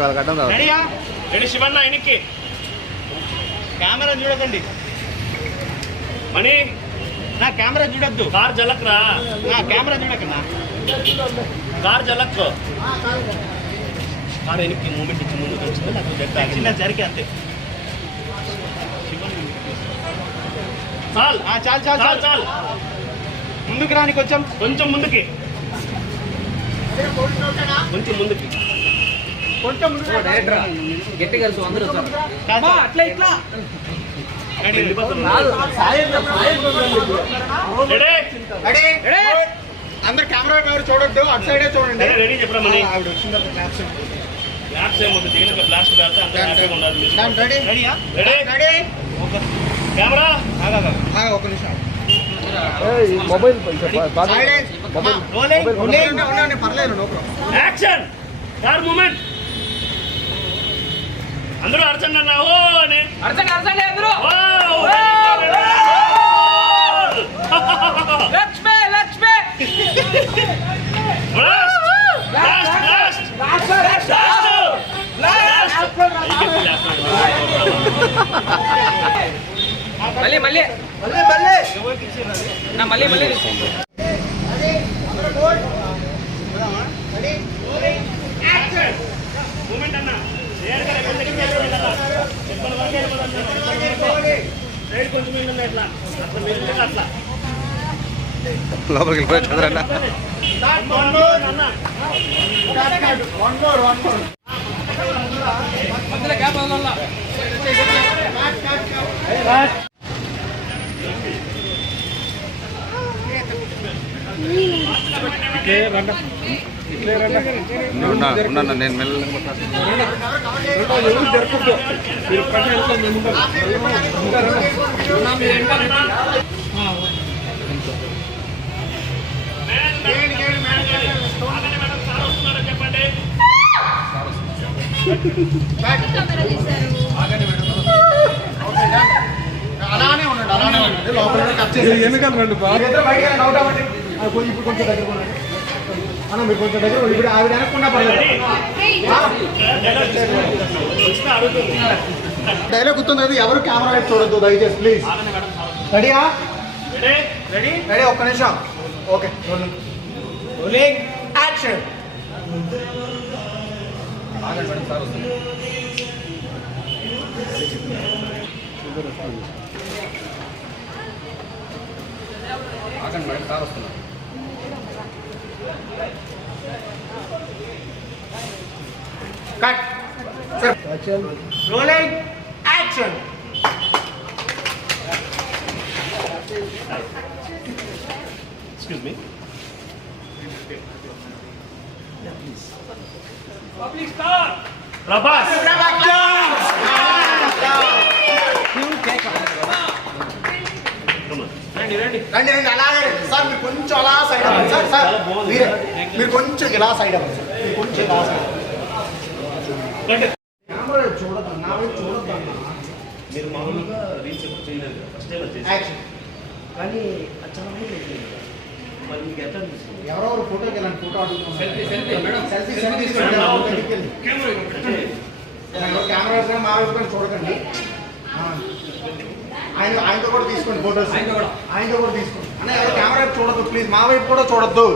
వాళ్ళకి అడ్డం రెడీయా రెడీ శివన్న ఆయనకి కెమెరా చూడకండి. మణి నా కెమెరా చూడొద్దు. కార్ జలక్ రా నా కెమెరా చూడకన్నా కార్ జలక్ కార్ వెనక్కి మూమెంట్ ఇచ్చి ముందు వచ్చింది నాకు జట్ చిన్న జరిగి అంతే. చాలు చాలు చాలు చాలు. చాలు. ముందుకు రాని కొంచెం కొంచెం ముందుకి. కొంచెం ముందుకి కొంచెం గట్టి కలిసి అందరూ అట్లా ఇట్లా. అందరు కెమెరా ఎవరు చూడొద్దు. అటు సైడే చూడండి. రెడీ ఆవిడ వచ్చిన తర్వాత క్లాప్స్ ల్యాబ్స్ ఏమవుతుంది దిగిన బ్లాస్ట్ పెడితే. అందరూ హ్యాపీగా ఉండాలి. రెడీ రెడీయా? రెడీ? Ready camera? ఒక నిమిషం మొబైల్ సైలెన్స్ రోలింగ్ ఉండండి పర్లేదు no problem action car moment అందరూ అర్చండి అన్న. ఓ అని అరచండి అరచండి అందరూ. లక్ష్మి లక్ష్మి. బ్లాస్ట్ బ్లాస్ట్ మళ్ళీ మళ్ళీ. నా మళ్ళీ మళ్ళీ. మూమెంట్ అన్న దగ్గరికి వెళ్ళిపోయింది అన్న వరకు వెళ్ళిపోతుంది. సైడ్ కొంచెం వెళ్ళండి ఇట్లా అట్లా మెల్లిగా అట్లా లోపలికి వెళ్ళిపోయి చదరన్న వన్ మోర్ అన్న వన్ మోర్ వన్ మోర్ మధ్యలో గ్యాప్ వదలాల ఉన్నా ఉన్నా నేను మెల్ల అలానే ఉండండి అలానే ఉండండి లోపల కట్ చేసి ఎందుకంటే రండి కొంచెం ఇప్పుడు కొంచెం దగ్గర. అన్న మీరు కొంచెం దగ్గర. ఇప్పుడు ఆవిడ వెనక్కుండా పర్లేదు. డైలాగ్ గుర్తుంది కదా ఎవరు కెమెరా వైపు చూడొద్దు దయచేసి ప్లీజ్ రెడీయా రెడీ రెడీ రెడీ ఒక్క నిమిషం. ఓకే రోలింగ్ యాక్షన్ ఆగండి మేడం సార్ వస్తున్నారు Cut. Action. Rolling. Action. Excuse me. Yeah, please. Public star. Rabas. Rabas. రండి. రండి అలాగే రండి. సార్ మీరు కొంచెం అలా సైడ్ అవ్వండి. Sir sir. మీరే మీరు కొంచెం ఇలా సైడ్ అవ్వండి సార్. మీరు కొంచెం ఇలా సైడ్ రండి. కెమెరా వైపు చూడొద్దు నా వైపు చూడొద్దు అన్న. మీరు మామూలుగా రీచ్ ఎప్పుడు చేయలేదు. ఫస్ట్ టైం వచ్చేసి కానీ చాలా మంది. మరి మీకు ఎట్లా అనిపిస్తుంది? ఎవరెవరు ఫోటోకి వెళ్ళండి ఫోటో అడుగుతున్నాం selfie selfie madam selfie selfie తీసుకోండి కెమెరా వేసుకొని మా వైపు కూడా చూడకండి. ఆ. ఆయన ఆయనతో కూడా తీసుకోండి ఫోటోస్. ఆయనతో కూడా. ఆయనతో కూడా తీసుకోండి. అన్న ఎవరు కెమెరా వైపు చూడొద్దు ప్లీజ్ మా వైపు కూడా చూడొద్దు?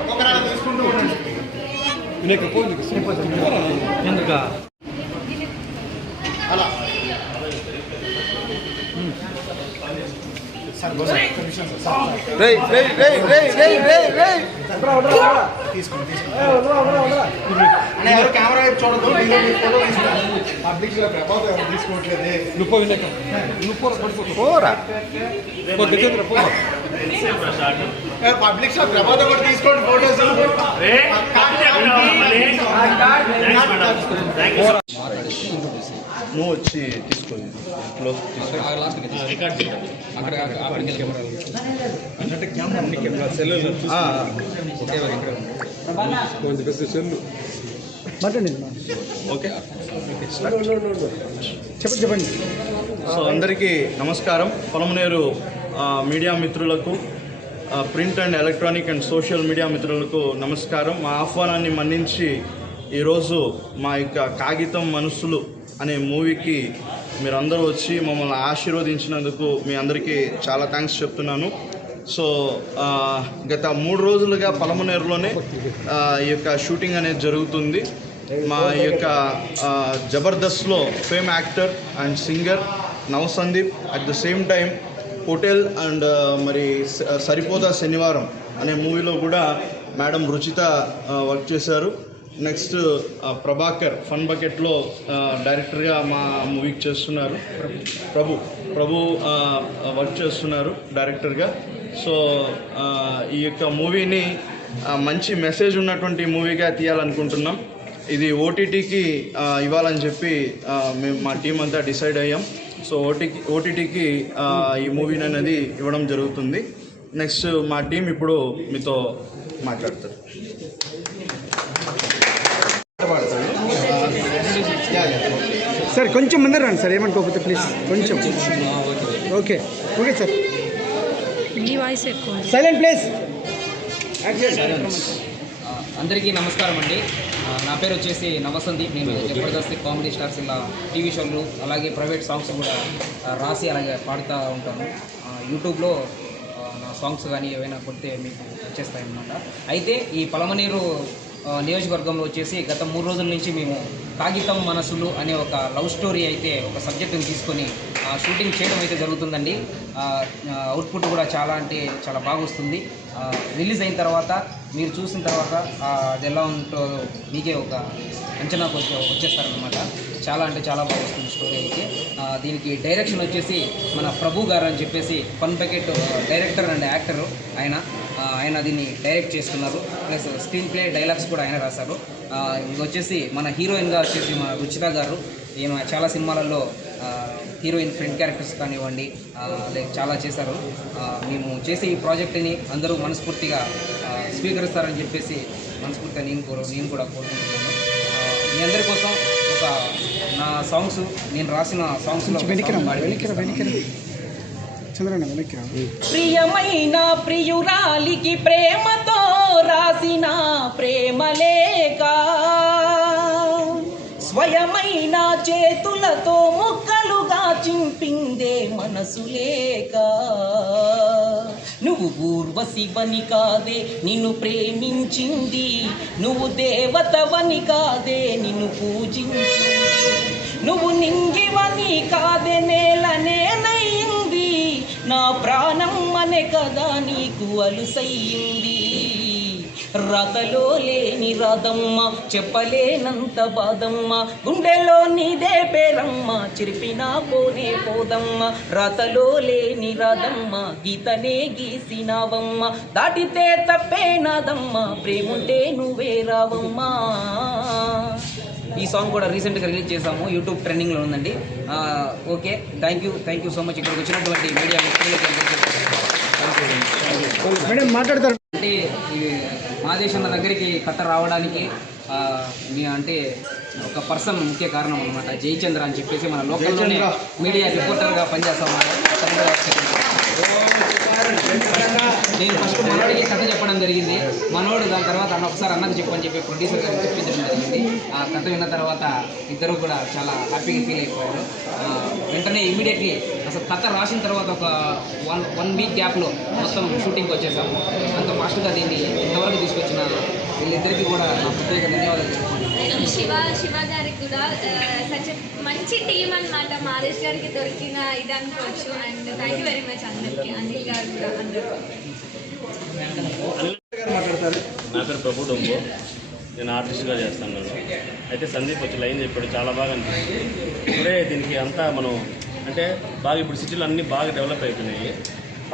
ఒక్కొక్కరు అలా తీసుకుంటూ ఉండండి. ఎందుకు అలా సార్ గో సార్. ఒక్క నిమిషం సార్. Sir, sir. రేయ్ రేయ్ రేయ్ రేయ్ రేయ్ రేయ్ రేయ్ తీసుకోండి తీసుకోండి వైపు తీసుకోండి పబ్లిక్లో ప్రభావం ఎవరు తీసుకోవట్లేదు. పోరా ఎంతసేపు రా షాట్? పబ్లిక్లో ప్రభావం కూడా తీసుకోండి ఫోటోస్ రే, కట్ చేయకుండా మళ్ళీ. Thanks madam. Thank you so okay. చెప్పండి చెప్పండి. సో అందరికీ నమస్కారం. పొలమనేరు మీడియా మిత్రులకు print and electronic and social media మిత్రులకు నమస్కారం. మా ఆహ్వానాన్ని మన్నించి ఈరోజు మా యొక్క కాగితం మనసులు అనే మూవీకి మీరందరూ వచ్చి మమ్మల్ని ఆశీర్వదించినందుకు మీ అందరికీ చాలా థ్యాంక్స్ చెప్తున్నాను. సో గత మూడు రోజులుగా పలమనేరులోనే ఈ యొక్క షూటింగ్ అనేది జరుగుతుంది. మా యొక్క జబర్దస్త్లో fame actor and singer Nava Sandeep. At the same time hotel and మరి స- సరిపోదా శనివారం అనే మూవీలో కూడా మేడం రుచిత వర్క్ చేశారు. నెక్స్ట్ ప్రభాకర్ ఫన్ బకెట్లో డైరెక్టర్గా మా మూవీకి చేస్తున్నారు. ప్రభు ప్రభు వర్క్ చేస్తున్నారు డైరెక్టర్గా సో ఈ యొక్క మూవీని మంచి మెసేజ్ ఉన్నటువంటి మూవీగా తీయాలనుకుంటున్నాం. ఇది ఓటీటీకి ఇవ్వాలని చెప్పి మేము మా టీం అంతా డిసైడ్ అయ్యాం. సో ఓటీకి ఓటీటీకి ఈ మూవీని అనేది ఇవ్వడం జరుగుతుంది. నెక్స్ట్ మా టీం ఇప్పుడు మీతో మాట్లాడతారు. సార్ కొంచెం ముందర రండి సార్ ఏమనుకోకపోతే ప్లీజ్ కొంచెం. Okay okay sir. Silent please అందరికీ నమస్కారం అండి. నా పేరు వచ్చేసి నవసందీప్. నేను జబర్దస్త్ కామెడీ స్టార్స్ ఇలా టీవీ షోలు అలాగే ప్రైవేట్ సాంగ్స్ కూడా రాసి అలాగే పాడుతూ ఉంటాను. యూట్యూబ్లో నా సాంగ్స్ కానీ ఏవైనా కొడితే మీకు వచ్చేస్తాయి అన్నమాట అయితే ఈ పలమనేరు నియోజకవర్గంలో వచ్చేసి గత మూడు రోజుల నుంచి మేము కాగితం మనసులు అనే ఒక లవ్ స్టోరీ అయితే ఒక సబ్జెక్టుని తీసుకొని షూటింగ్ చేయడం అయితే జరుగుతుందండి. అవుట్పుట్ కూడా చాలా అంటే చాలా బాగా వస్తుంది రిలీజ్ అయిన తర్వాత మీరు చూసిన తర్వాత అది ఎలా ఉంటుందో మీకే ఒక అంచనాకు వచ్చే వచ్చేస్తారనమాట చాలా అంటే చాలా బాగా వస్తుంది స్టోరీ అయితే. దీనికి డైరెక్షన్ వచ్చేసి మన ప్రభు గారు అని చెప్పేసి fun bucket director and actor ఆయన ఆయన దీన్ని డైరెక్ట్ చేస్తున్నారు. ప్లస్ స్క్రీన్ ప్లే డైలాగ్స్ కూడా ఆయన రాశారు. ఇంక వచ్చేసి మన హీరోయిన్గా వచ్చేసి మన రుచిత గారు. ఈమె చాలా సినిమాలలో హీరోయిన్ ఫ్రెండ్ క్యారెక్టర్స్ కానివ్వండి లైక్ చాలా చేశారు. మేము చేసే ఈ ప్రాజెక్ట్ని అందరూ మనస్ఫూర్తిగా స్వీకరిస్తారని చెప్పేసి మనస్ఫూర్తిగా నేను కోరు నేను కూడా కోరుకుంటున్నాను. మీ అందరి కోసం ఒక నా సాంగ్స్ నేను రాసిన సాంగ్స్లో ప్రియమైన ప్రియురాలికి ప్రేమతో రాసిన ప్రేమ లేక స్వయమైన చేతులతో ముక్కలుగా చింపిందే మనసు లేక నువ్వు ఊర్వశివని కాదే నిన్ను ప్రేమించింది. నువ్వు దేవతవని కాదే నిన్ను పూజించింది. నువ్వు నింగివని కాదే నేల నా ప్రాణం అనే కదా నీకు అలుసయ్యింది. రథలో లేని రథమ్మ చెప్పలేనంత బాధమ్మ. గుండెలో నీదే పేరమ్మ చిరిపినా పోనే పోదమ్మ. రథలో లేని రథమ్మ గీతనే గీసినావమ్మ. దాటితే తప్పే నాదమ్మ ప్రేముంటే నువ్వే రావమ్మా. ఈ సాంగ్ కూడా రీసెంట్గా రిలీజ్ చేసాము యూట్యూబ్ ట్రెండింగ్లో ఉందండి. Okay thank you thank you so much ఇక్కడికి వచ్చినటువంటి మీడియా మిత్రులకి అందరికీ థ్యాంక్ యూ మేడం మాట్లాడతారు. అంటే ఇది మాదేశన్న దగ్గరికి కథ రావడానికి మీ- అంటే ఒక పర్సన్ ముఖ్య కారణం అనమాట జయచంద్ర అని చెప్పేసి మన లోకల్లోనే మీడియా రిపోర్టర్గా పనిచేస్తాం నేను ఫస్ట్ మనోడికి కథ చెప్పడం జరిగింది. మనోడు దాని తర్వాత అన్న ఒకసారి అన్నకు చెప్పని చెప్పి ప్రొడ్యూసర్ గారికి చెప్పించడం జరిగింది. ఆ కథ విన్న తర్వాత ఇద్దరు కూడా చాలా హ్యాపీగా ఫీల్ అయిపోయారు. వెంటనే ఇమీడియట్లీ అసలు కథ రాసిన తర్వాత ఒక వన్ వన్ వీక్ గ్యాప్లో మొత్తం షూటింగ్కి వచ్చేసాము. అంత ఫాస్ట్గా దీన్ని ఇంతవరకు తీసుకొచ్చిన వీళ్ళిద్దరికీ కూడా నా ప్రత్యేక ధన్యవాదాలు చెప్పుకుంటున్నాను. నేను శివ శివ గారికి కూడా సచ్ మంచి టీం అన్నమాట. మారేష్ గారికి దొరికిన ఇది అనుకోవచ్చు and thank you very much అందరికి. అనిల్ గారు కూడా నా పేరు ప్రభు డొంబో నేను ఆర్టిస్ట్గా చేస్తాను. అయితే సందీప్ వచ్చి లైన్ చెప్పాడు. చాలా బాగా అనిపిస్తుంది. ఇప్పుడే దీనికి అంతా మనం అంటే బాగా ఇప్పుడు సిటీలు అన్నీ బాగా డెవలప్ అయిపోయినాయి.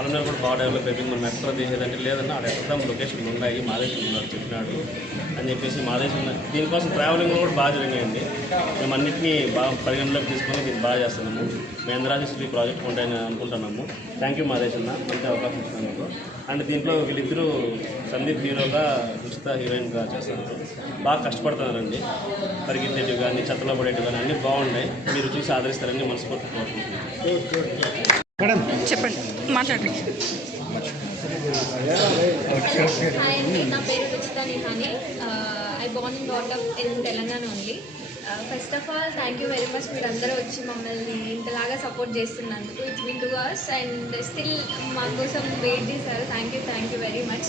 పనులు కూడా బాగా డెవలప్ అయిపోయింది. మనం ఎక్కడ తీసేదంటే లేదన్నా అక్కడ ఎక్కడ లొకేషన్లు ఉన్నాయి మా దేశం ఉన్నారు చెప్పినాడు అని చెప్పేసి మా దేశం దీనికోసం ట్రావెలింగ్ కూడా బాగా జరిగాయండి మేము అన్నింటినీ బాగా పరిగణలోకి తీసుకొని దీన్ని బాగా చేస్తున్నాము. మేము శ్రీ ప్రాజెక్ట్ ఉంటాయని అనుకుంటున్నాము. థ్యాంక్ యూ మా దేశం మంచి అవకాశం ఇచ్చినందుకు. అండ్ దీంట్లో వీళ్ళిద్దరూ సందీప్ హీరోగా ఉచిత హీరోయిన్గా చేస్తున్నారు. బాగా కష్టపడుతున్నారండి. పరిగెత్తేటివి కానీ చెత్తలో పడేటివి కానీ అన్నీ బాగున్నాయి. మీరు చూసి ఆదరిస్తారని మనస్ఫూర్తి కోరుకుంటున్నాను. చెప్పండి. మాట్లాడండి. హాయ్ అండి నా పేరు Ruchitha Nihani. I born in up in Telangana only first of all thank you very much మీరు అందరూ వచ్చి మమ్మల్ని ఇంతలాగా సపోర్ట్ చేస్తున్నందుకు. It's been two hours and still మా కోసం వెయిట్ చేశారు. Thank you thank you very much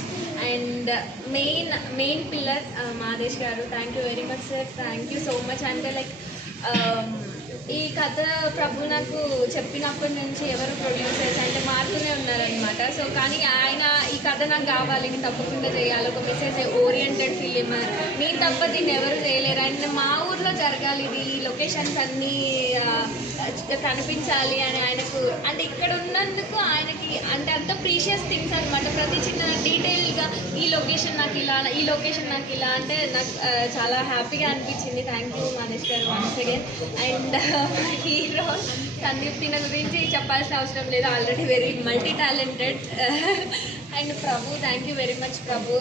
and main main pillar Madesh garu thank you very much sir thank you so much అంటే లైక్ ఈ కథ ప్రభు నాకు చెప్పినప్పటి నుంచి ఎవరు ప్రొడ్యూసర్స్ అంటే మారుతూనే ఉన్నారనమాట సో కానీ ఆయన ఈ కథ నాకు కావాలి నేను తప్పకుండా చేయాలి. ఒక మెసేజ్ ఓరియంటెడ్ ఫిలిం మీరు తప్ప దీన్ని ఎవరు చేయలేరు. అండ్ మా ఊర్లో జరగాలి ఇది. లొకేషన్స్ అన్నీ కనిపించాలి అని ఆయనకు అంటే ఇక్కడ ఉన్నందుకు ఆయనకి అంటే అంత ప్రీషియస్ థింగ్స్ అనమాట ప్రతి చిన్న డీటెయిల్గా ఈ లొకేషన్ నాకు ఇలా ఈ లొకేషన్ నాకు ఇలా అంటే నాకు చాలా హ్యాపీగా అనిపించింది. Thank you Manish garu once again and hero Sandeep తిన గురించి చెప్పాల్సిన అవసరం లేదు. Already very multi talented and Prabhu thank you very much Prabhu.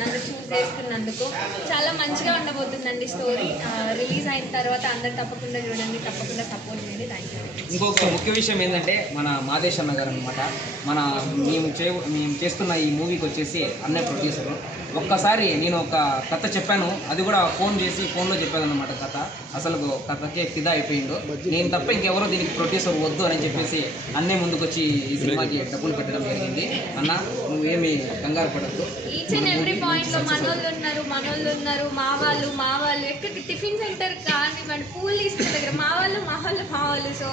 నన్ను చూస్ చేసుకున్నందుకు చాలా మంచిగా ఉండబోతుందండి స్టోరీ రిలీజ్ అయిన తర్వాత అందరు తప్పకుండా చూడండి తప్పకుండా సపోర్ట్ చేయండి. థ్యాంక్ యూ ఇంకొక ముఖ్య విషయం ఏంటంటే మన మాదేశ్ అన్న గారు అనమాట మన మేము చే మేము చేస్తున్న ఈ మూవీకి వచ్చేసి అన్నయ్య ప్రొడ్యూసర్ ఒక్కసారి నేను ఒక కథ చెప్పాను. అది కూడా ఫోన్ చేసి ఫోన్లో చెప్పాను అనమాట కథ. అసలు కథకే ఫిదా అయిపోయిండు. నేను తప్ప ఇంకెవరో దీనికి ప్రొడ్యూసర్ వద్దు అని చెప్పేసి అన్నే ముందుకు వచ్చి ఈ సినిమాకి డబ్బులు పెట్టడం జరిగింది. అన్న నువ్వేమి కంగారు పడద్దు. ఈచ్ అండ్ ఎవ్రీ పాయింట్లో మనోళ్ళు ఉన్నారు మనోళ్ళు ఉన్నారు మా వాళ్ళు మా వాళ్ళు టిఫిన్ సెంటర్ కానివ్వండి పూల్ తీసుకున్న దగ్గర మా వాళ్ళు మా వాళ్ళు మా వాళ్ళు. సో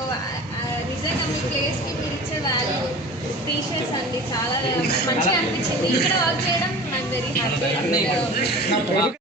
నిజంగా మీ ప్లేస్కి మీరు ఇచ్చే వాల్యూ టీషర్ట్స్ అండి. చాలా మంచిగా అనిపించింది. ఇక్కడ వర్క్ చేయడం ఐఎమ్ వెరీ హ్యాపీ